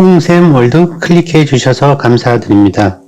홍샘월드 클릭해 주셔서 감사드립니다.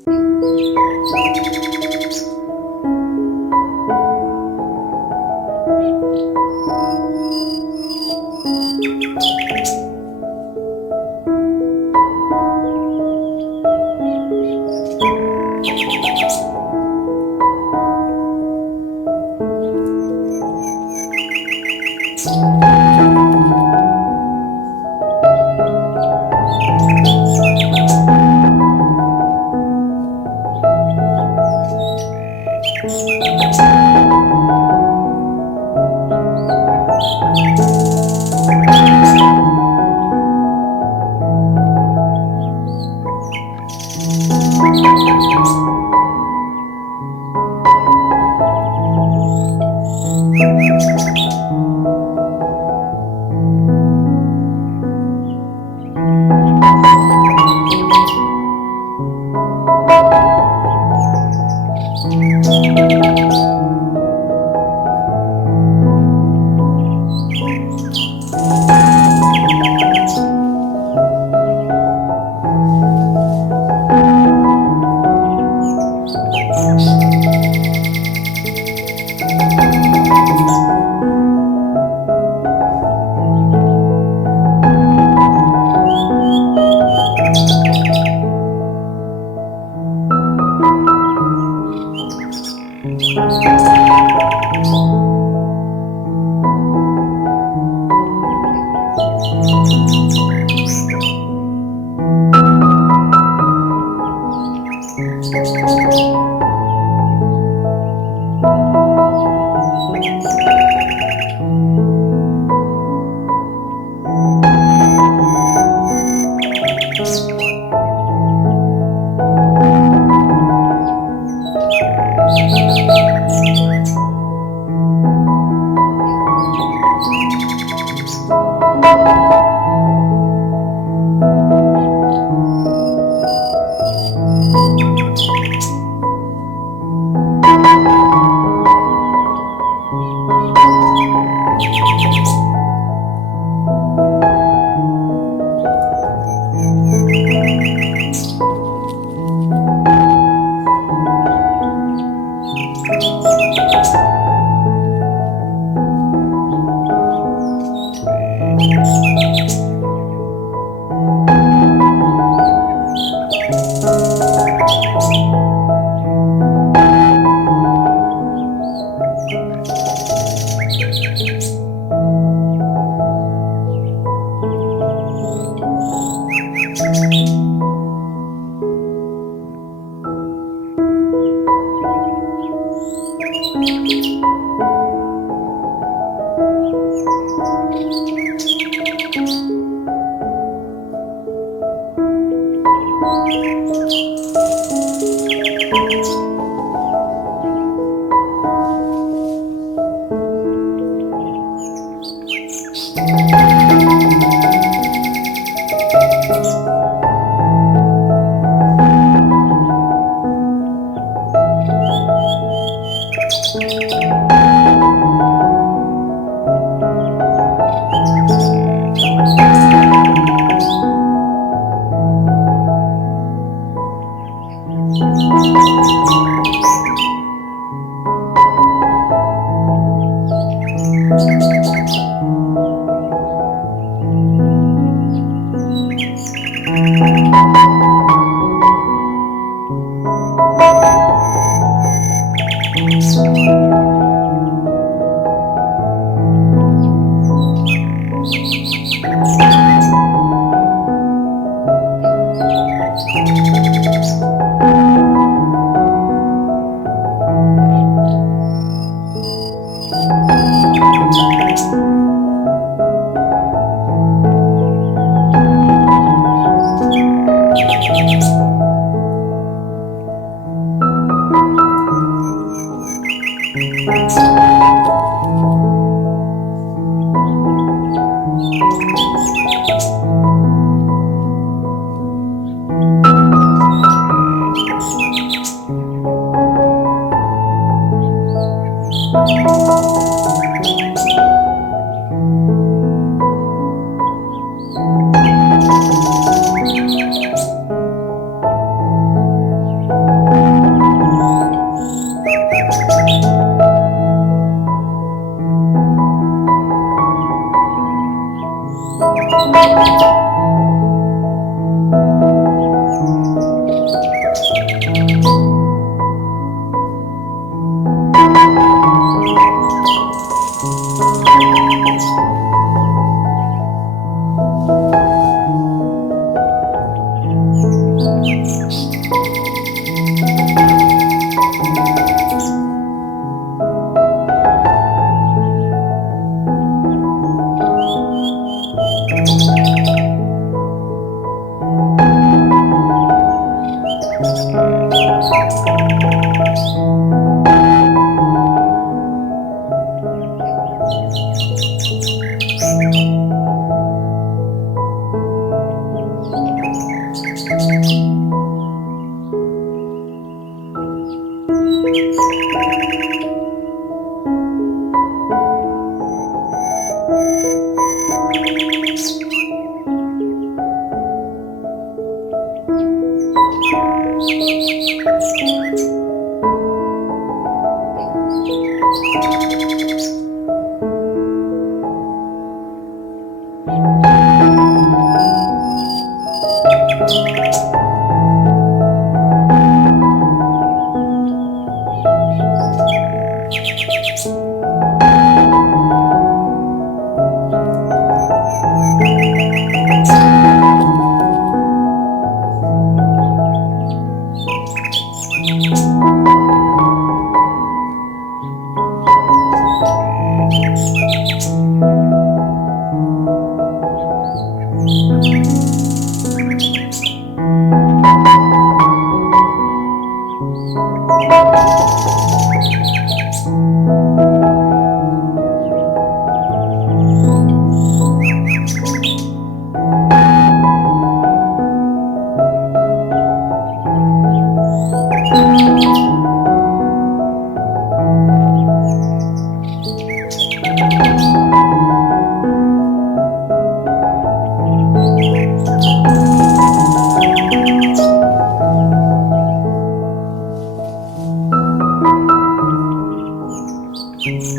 Thank Bye. Música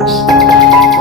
です。